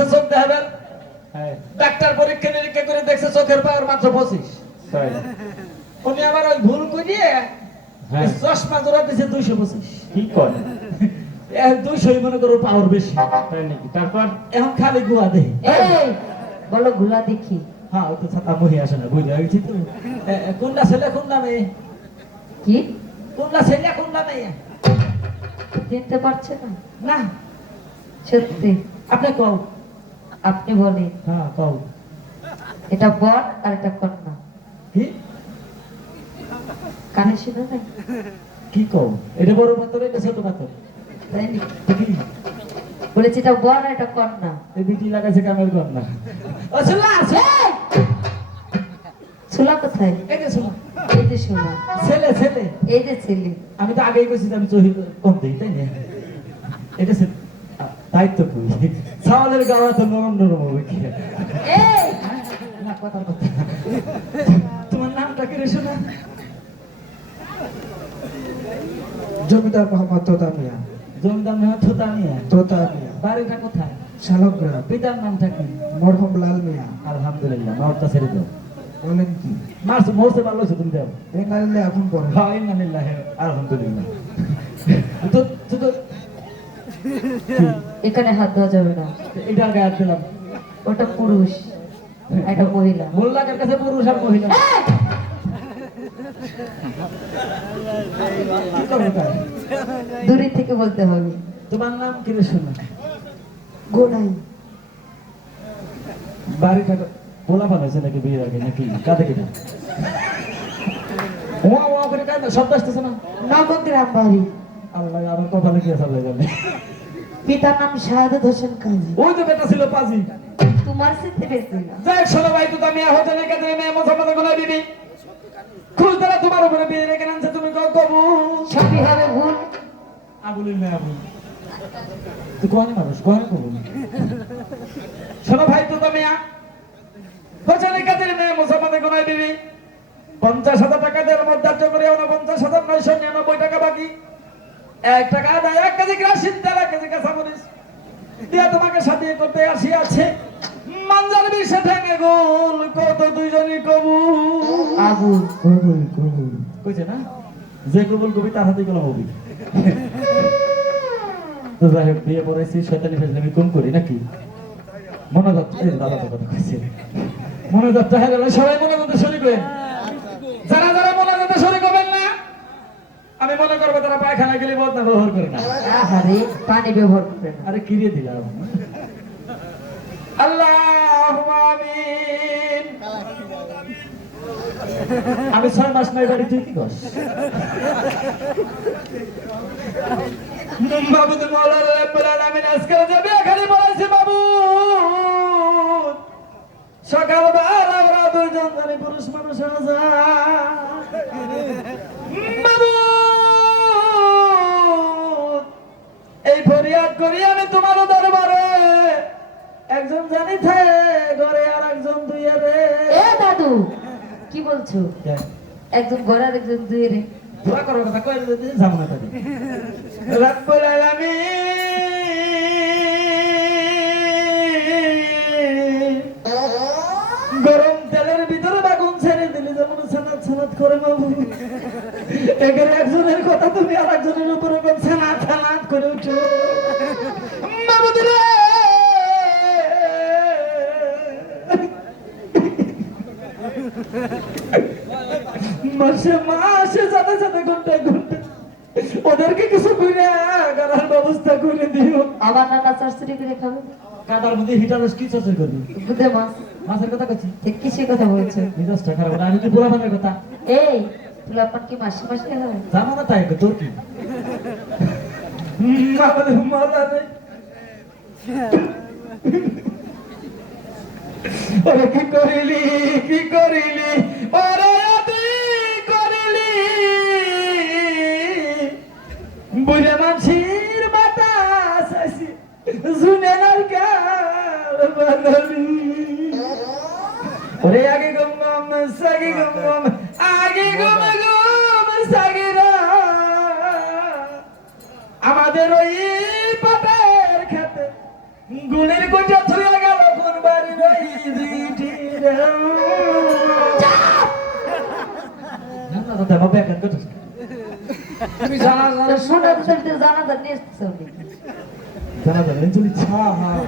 কাছে চোখ দেখাবেন ডাক্তার পরীক্ষা নিরীক্ষা করে দেখছে চোখের পাওয়ার মাত্র 25 উনি আবার ওই ভুল করিয়ে চশমা জোড়া দিছে 225 কি করে 200 মনে করো পাওয়ার বেশি তাই নাকি তারপর এখন খালি গুয়া দেয় এই বলো গুলা দেখি হ্যাঁ ওই তো ছাতা মহি আসে না বুঝে গেছি তো কোনটা ছেলে কোনটা মেয়ে কি কোনটা ছেলে কোনটা মেয়ে চিনতে পারছে না না সত্যি আপনি কও আপনি বলেন হ্যাঁ কও এটা বর আর এটা কন্যা কি কানে শুনে নাই কি কও এটা বড় পাথর এটা ছোট পাথর তাই নাকি? কি বলেছি এটা বর আর এটা কন্যা এই বিটি লাগাইছে কামের কর না ও শুনলা আছে ছোলা কোথায় এই যে শুনো এই যে শোনা ছেলে ছেলে এই যে ছেলে আমি তো আগেই কইছি যে আমি চহি কম দেই তাই না এটা দায়িত্ব কই ছাওয়ালের গাওয়া তো নরম নরম হবে কি এই না কথার কথা তোমার নামটা কি রে শোনা জমিদার মোহাম্মদ তোতা মিয়া। জমিদার মেহর থোতা মিয়া তোতা মিয়া বাড়িটা কোথায় শালগ্রাম। পিতার নামটা কি মরহুম লাল মিয়া। আলহামদুলিল্লাহ মাওটা ছেড়ে দাও বলেন কি মাস মোরসে ভালো আছে তুমি দাও এই নারীলে এখন পড়ে হ্যাঁ ইন্নালিল্লাহ আলহামদুলিল্লাহ তো তো তো এখানে হাত দেওয়া যাবে না এটার গায়ে হাত দিলাম ওটা পুরুষ এটা মহিলা মোল্লাকের কাছে পুরুষ আর মহিলা কি করবো তাই? দূরে থেকে বলতে হবে তোমার নাম কি রে শোনা গোড়াই বাড়ি থাকা পোলা বানাইছে নাকি বিয়ের আগে নাকি কাঁদে কেটে ওয়া ওয়া করে কাঁদে শব্দ আসতেছে না নবগ্রাম বাড়ি আল্লাহ আমার কপালে কি আছে আল্লাহ জানে পিতার নাম শাহাদাত হোসেন কাজী ওই তো বেটা ছিল পাজি তোমার সাথে বেশি না যাই শোনো ভাই তো আমি হতে নাই কাদের মেয়ে মোসাম্মদ কোনা বিবি খুশ দ্বারা তোমার উপরে বিয়ে রেখে আনছে তুমি কবু সবই হবে ভুল আবুলিল না আবুল তুই কোন মানুষ কোন কবু শোনো ভাই তো তুমি হতে নাই কাদের মেয়ে মোসাম্মদ কোনা বিবি 50,000 টাকা দেওয়ার মধ্যে ধার্য করে 49,999 টাকা বাকি 1 টাকা আদায় 1 কেজি গ্রাসিন তেল 1 কেজি কাঁচামরিচ দিয়া তোমাকে সাথে করতে আসি আছে মানজার বিষে ঠেঙে গোল কত দুইজনই কবুল আবুল কবুল কবুল কইছে না যে কবুল কবি তার হাতে কলম হবি তো যাই হোক বিয়ে পড়াইছি শয়তানি ফেজলামি কম করি নাকি মনোদত্ত এই দাদা তো কথা কইছে মনোদত্ত হয়ে গেল সবাই মনোদত্ত শরীক হয়ে যারা যারা মনোদত্ত শরীক হবেন না আমি মনে করবো তারা পায়খানা গেলে বদনা ব্যবহার করে না আহারে পানি ব্যবহার করে না আরে কিরিয়ে দিলাম আল্লাহুম্মা আমিন আমি 6 মাস নাই বাড়ি তুই কি করছ মাবুদ মাওলানা রাব্বুল আলামিন আজকে যাবে এখানে বলাইছে মাবুদ সকাল বেলা আমরা দুইজন জানি পুরুষ মানুষ আছে মাবুদ এই ফরিয়াদ করি আমি তোমার দরবারে একজন জানি থাকে ঘরে আর একজন দুইয়ে রে এ দাদু কি বলছো একজন ঘরে আর একজন দুয়ে রে দোয়া করার কথা কই দিতে যাব না তাই রব্বুল আলামিন গরম তেলের ভিতরে বাগুন ছেড়ে দিলে যেমন সানাত সানাত করে মাবুদ এখানে একজনের কথা তুমি আর একজনের উপরে সানাত সানাত করে উঠো মাবুদ রে মাসে মাসে সাথে সাথে ঘন্টায় ঘন্টা ওদেরকে কিছু করে করার ব্যবস্থা করে দিও আবার নানা চরচরি করে খাবে কাদার মধ্যে হিটার কি চর্চা করবি বুঝে মাছ মাছের কথা কচ্ছি ঠিক কিসের কথা বলছো মিজাজটা খারাপ না আমি কি পুরা মানের কথা এই তুলা পান কি মাসে মাসে হয় জানো না তাই তোর কি আমাদের মাথা নেই ওরে কি করিলি ওরে আদি করিলি বুঝে মানসির বাতাস আসি জুনেনার গাল বানালি ওরে আগে গম সাগি গম আগে গম সাগিরা আমাদের ওই পাটের খেতে গুণের কোটা ছুঁয়ে কেন ব্যাখ্যান করছিস তুমি জানা জানা শোনা তো জানা তো নিয়ে এসছো জানা জানা চলিছে হ্যাঁ হ্যাঁ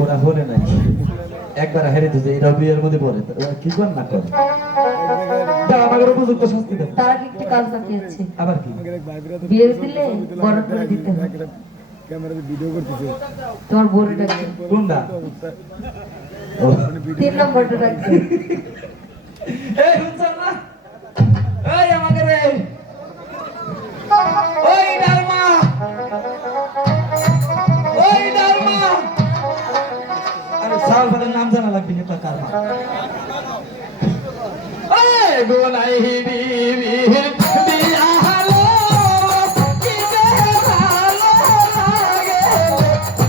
ওরা হলে নাই একবার হেরে দিতে এই রবির মধ্যে পড়ে তো ওরা কি কর না করে তা আমাদের উপযুক্ত শাস্তি দেব তার আগে একটা কাজ বাকি আছে আবার কি বিয়ে দিলে বরাত করে দিতে হবে ক্যামেরাতে ভিডিও করতেছে তোমার বোরে ডাকছে কোনটা ও 3 নম্বরটা ডাকছে এই হুনছার না এই আমাকে রে ওই ডালমা আরে সাল ফাদের নাম জানা লাগবে না কার মা এই গোলাই বিবি বিয়া হলো কি যে ভালো লাগে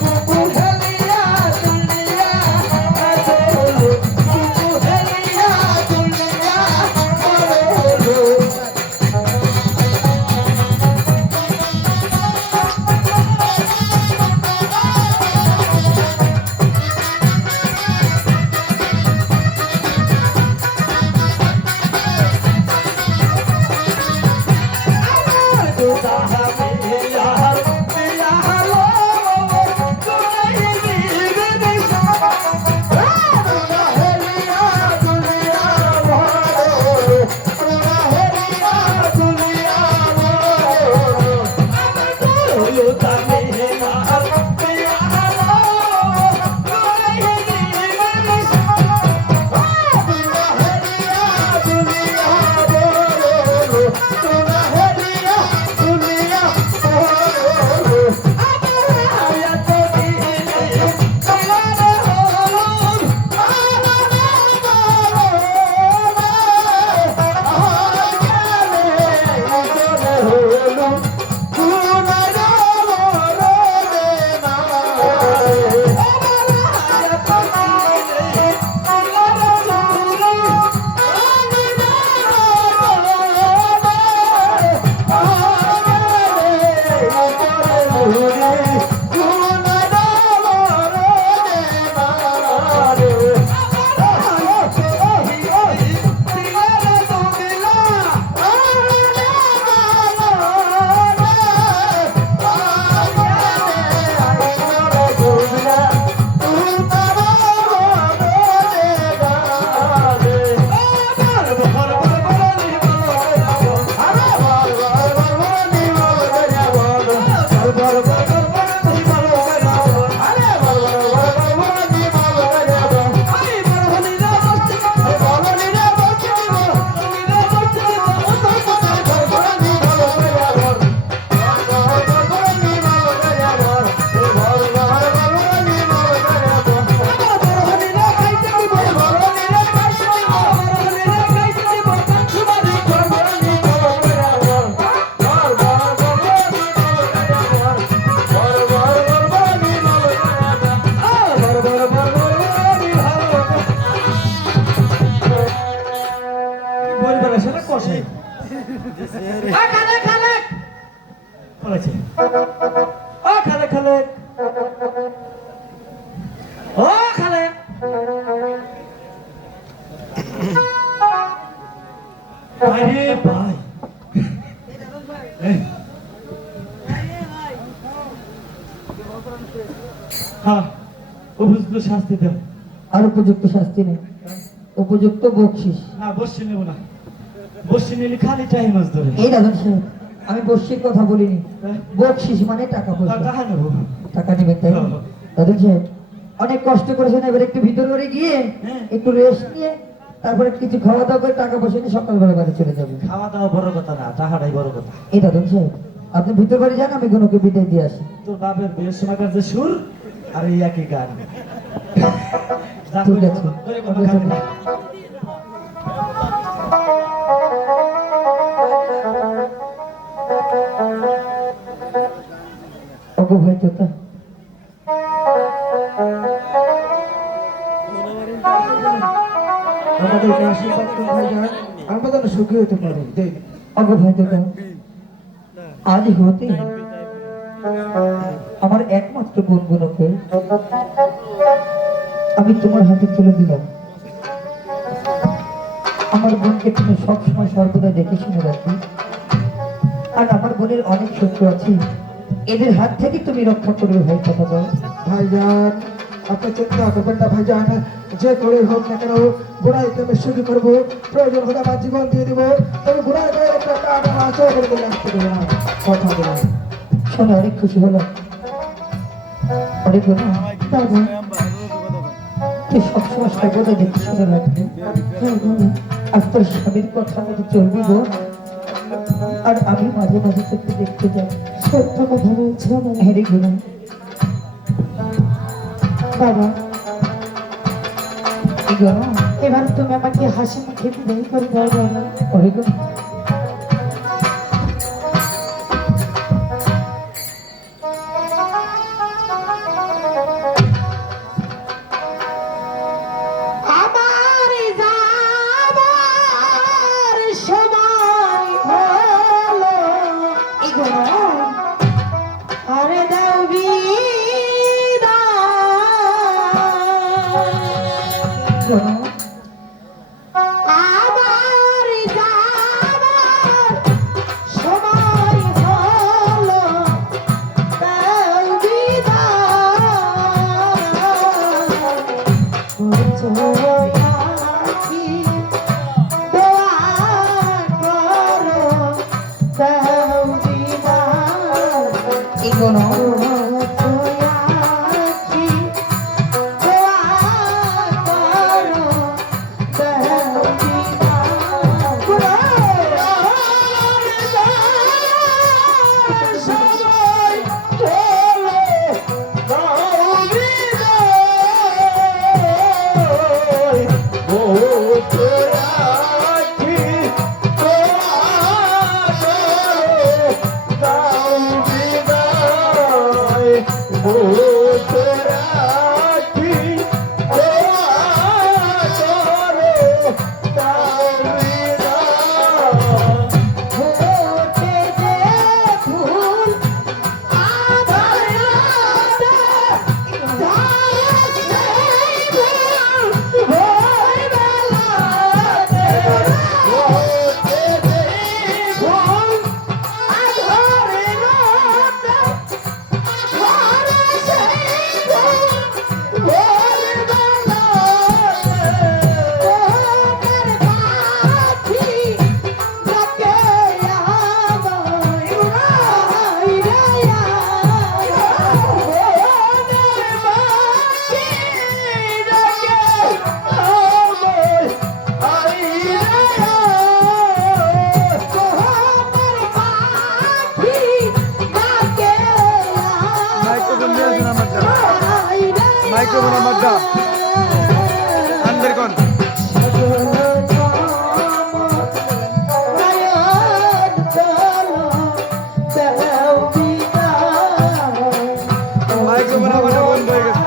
বুকু হেলিয়া দুনিয়া আদলো বুকু হেলিয়া দুনিয়া আদলো আরে ভাই হ্যাঁ উপযুক্ত শাস্তি দেব আর উপযুক্ত শাস্তি নেই উপযুক্ত বকশিস না বসে নেব না বসে নিলে খালি টাইম মাস ধরে এই দাদন সাহেব আমি বকশির কথা বলিনি হ্যাঁ? বকশিস মানে টাকা পয়সা টাকা নেবো টাকা নেবেন তাই না? হ্যাঁ। দাদন সাহেব অনেক কষ্ট করেছেন এবার একটু ভিতর করে গিয়ে হ্যাঁ। একটু রেস্ট নিয়ে তারপরে কিছু খাওয়া দাওয়া করে টাকা পয়সা নিয়ে সকালবেলা বাড়ি চলে যাবেন খাওয়া দাওয়া বড় কথা না টাকাটাই বড় কথা এই দাদন সাহেব আপনি ভিতর বাড়ি যান আমি গনুকে বিদায় দিয়ে আসি তোর বাপের বিয়ের সময়কার যে সুর আর এই একই গান যা ঠিক করে আছে। করে কোনো খাবে না। ওগো ভাই তোতা আমাদেরকে আশীর্বাদ করুন ভাইজান আমরা যেন সুখী হতে পারি ওগো ভাই তোতা আজ হতে আমার একমাত্র গুনগুনকে আমি তোমার হাতে তুলে দিলাম আমার বোনকে তুমি সবসময় সর্বদা দেখে শুনে রাখবে। আর আমার বোনের অনেক শত্রু আছে, এদের হাত থেকে তুমি রক্ষা করবে ভাই, কথা বল। ভাইজান আপনি চিন্তা করবেন না ভাইজান, যে করে হোক না কেন গোড়াইতে আমি শুরু করবো, প্রয়োজন হলে আমার জীবন দিয়ে দিব, তবে গোড়ায় গায়ে একটা কাঠ আমার আচর করে দিলে আসতে দেবো না, কথা দিলাম। শোনো, অনেক খুশি হলাম। অনেক হলো বাবা, তুই সবসময় সর্বদা দেখে শুনে রাখবি। আর তোর স্বামীর কথা মতো চলবি গো। আর আমি মাঝে মাঝে তোকে দেখতে যাই। সত্য কথা বলছো আমার হেরে গুলো বাবা। কি গো, এবার তুমি আমাকে হাসি মুখে বিদায় করে দাও বাবা। ওরে গো, আমার যাবার সময় হলো, এগো আরে দাও বিদায়। আমার যাবার সময় হলো, দাও বিদায়। আখি দোয়া করো, দাও বিদায়। এগোনো আখি দোয়া করো, দাও মাইক্রোফোন আমার দা আন্দর কোন মাইক্রোফোন আমার বন্ধ হয়ে গেছে।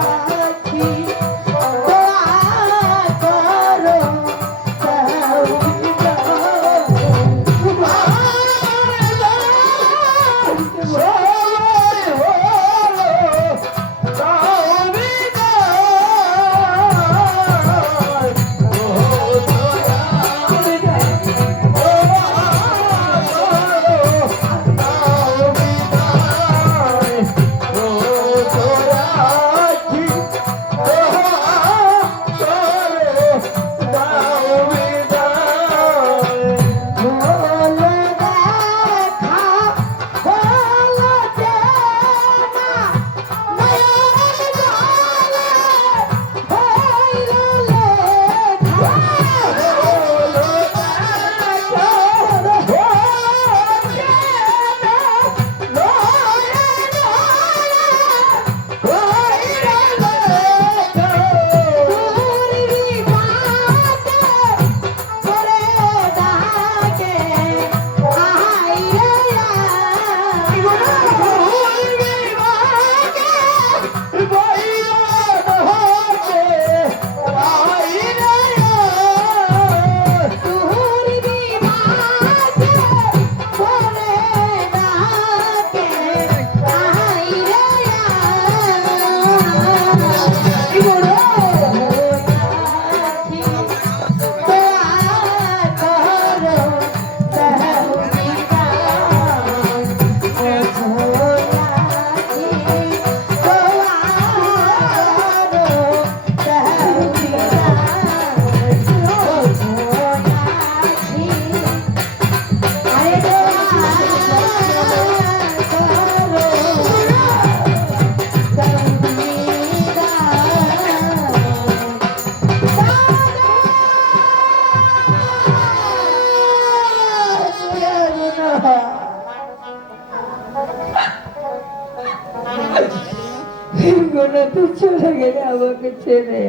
গেলে আমাকে ছেড়ে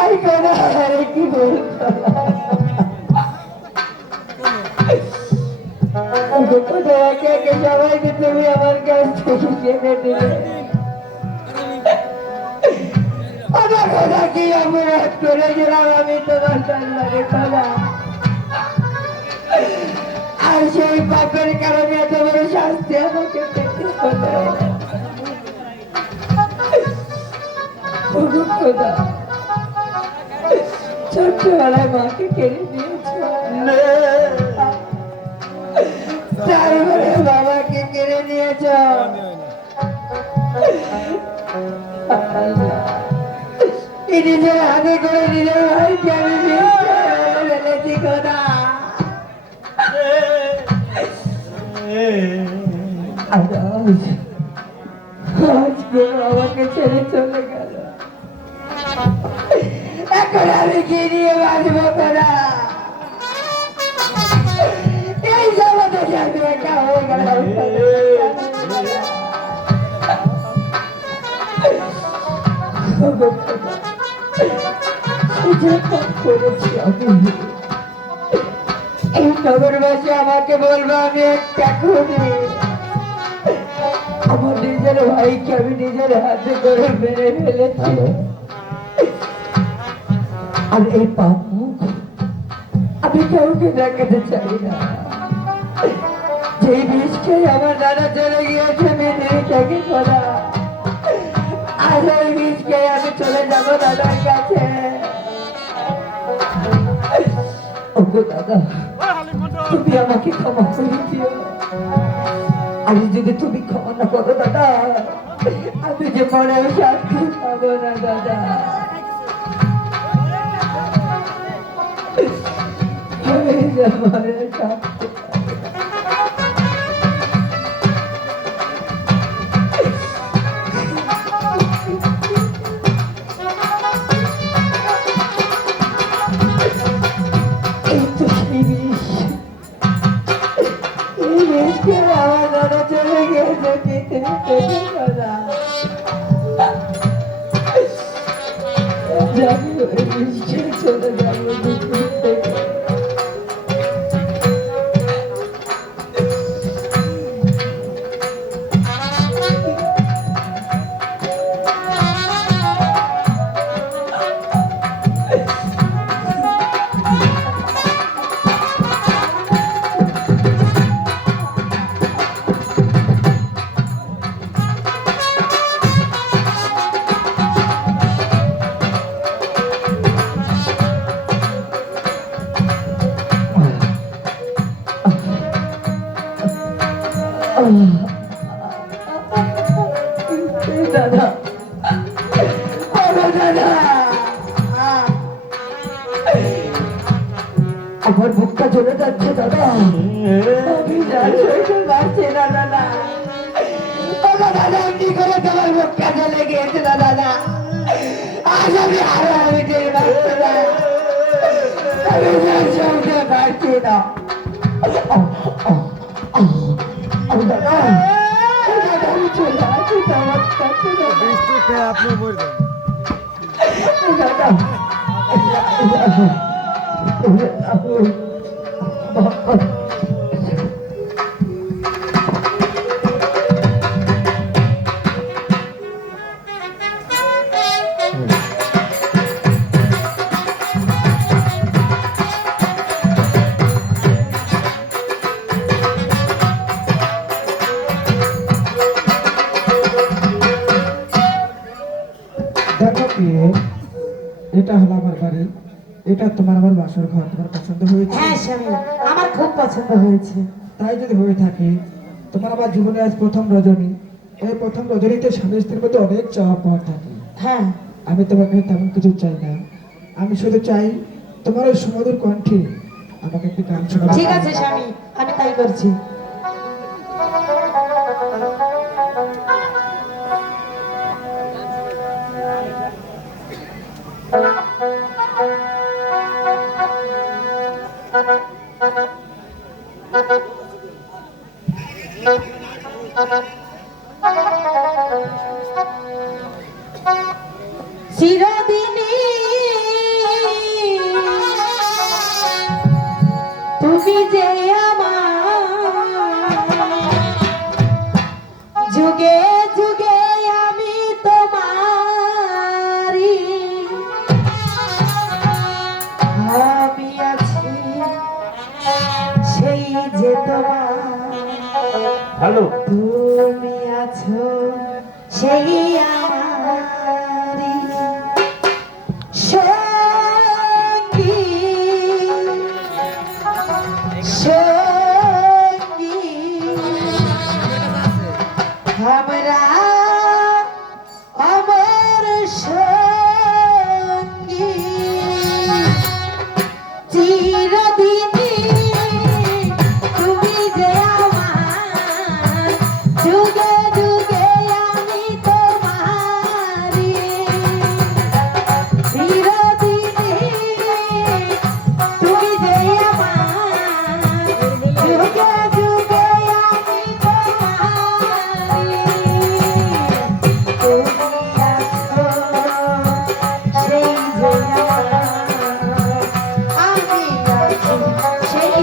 আই করা আরে কি বলতো একে একে সবাইকে তুমি আমার কাছ থেকে কেড়ে দিলে আমার কথা কি অপরাধ করেছিলাম আমি তোমার সন্তানের কথা আর সেই পাপের কারণে এত বড় শাস্তি আমাকে পেতে হলো খোদা ছোট্টবেলায় মাকে কেড়ে দিয়েছ তারপরে বাবাকে কেড়ে নিয়েছ নিজের হাতে করে নিজের ভাইকে আমি ফেলেছি খোদা আজকে আমাকে ছেড়ে চলে গেল এখন আমি কি নিয়ে বাঁচবো খোদা এই জগতে আমি একা হয়ে গেলাম করেছি আমি এই নগরবাসী আমাকে বলবো আমি একটা খুনি আমার নিজের ভাইকে আমি নিজের হাতে করে মেরে ফেলেছি আর এই পাপ মুখ আমি কাউকে দেখাতে চাই না যেই বিষ খেয়ে আমার দাদা চলে গিয়েছে মেয়েটাকে করা আজ ওই বিষ খেয়ে আমি চলে যাবো দাদার কাছে ওগো দাদা তুমি আমাকে ক্ষমা করে দিও আর যদি তুমি ক্ষমা না করো দাদা আমি যে মনে শান্তি পাবো না দাদা আমি যে মনে শান্তি চলে যাবো দাদা আমার বুকটা চলে যাচ্ছে দাদা আমি পারছি না দাদা দাদা কি করে তোমার বুকটা চলে গিয়েছে দাদা আজ আমি আরো আমি পারছি না আমি চলতে পারছি না দাদা আমি চলে আসি তোমার কাছে আপনি বলবেন দাদা দেখো প্রিয়, এটা হলো আমার বাড়ি, এটা তোমার আমার বাসর ঘর। তোমার পছন্দ হয়েছে? হ্যাঁ স্বামী আমার খুব পছন্দ হয়েছে। তাই যদি হয়ে থাকে, তোমার আমার জীবনে আজ প্রথম রজনী। এই প্রথম রজনীতে স্বামী স্ত্রীর মধ্যে অনেক চাওয়া পাওয়া থাকে। হ্যাঁ আমি তোমাকে তেমন কিছু চাই না, আমি শুধু চাই তোমার ওই সুমধুর কণ্ঠে আমাকে একটি গান শোনাবে। ঠিক আছে স্বামী, আমি তাই করছি। Thank you. আছো সেই আমারি সঙ্গী সঙ্গী আমরা আমার সঙ্গী চিরদিনই তুমি যে আমার যুগে যুগে আমি তোমারি চিরদিনই তুমি যে আমার যুগে যুগে আমি তোমারি তুমি আছো সেই যে আমি আছি সেই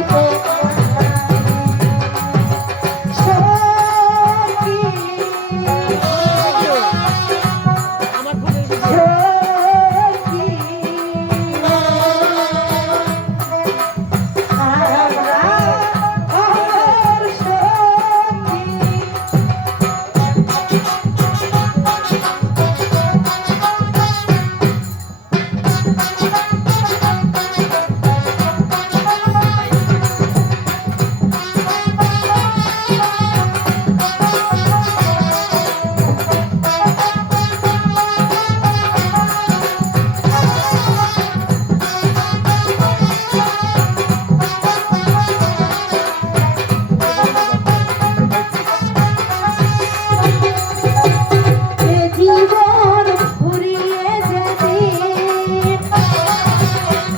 জীবন ফুরিয়ে যেতে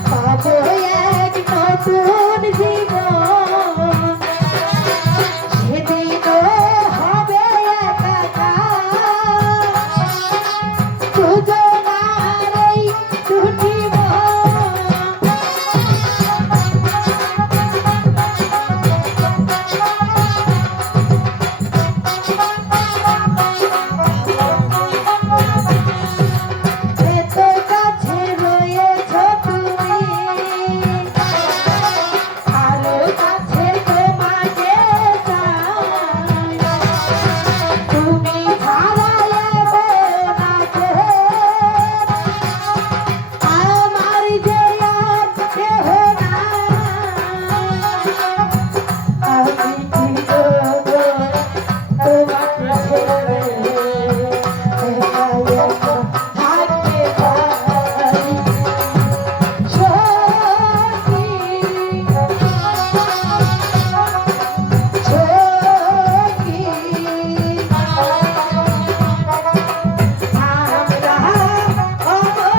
পাবো এক নতুন জীবন সেদিন হবে একাকার দুজনার এই দুটি এত কাছে রয়েছ তুমি আরো কাছে তোমাকে চাই তুমি ছাড়া এব না কেহ আমার যে আর কেহ নাই আমি কি করব তোমাকে ছেড়ে একা একা থাকতে পারি সত্যি সত্যি আমরা আমার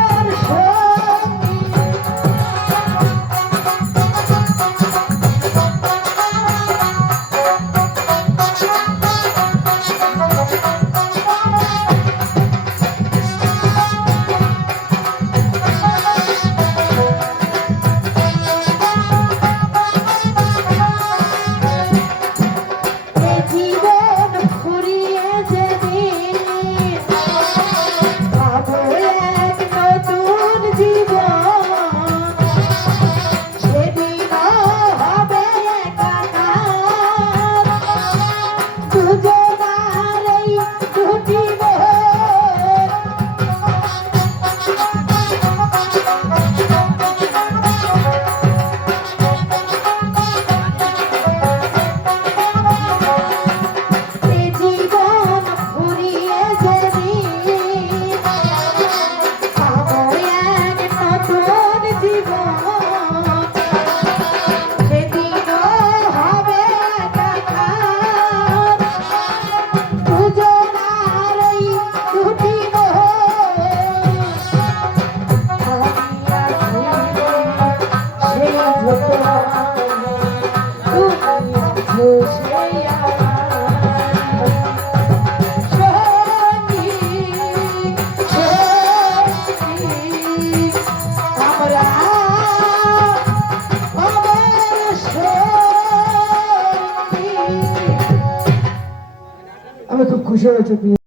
জীবন ফুরিয়ে যেদিন পাবো এক নতুন জীবন সেদিন হবে একাকার দুজনার এই দুটি জীবন ফুরিয়ে যেদিন পাবো এক নতুন জীবন সেদিন হবে একাকার দুজনার এই দুটি আমি খুব খুশি হয়েছি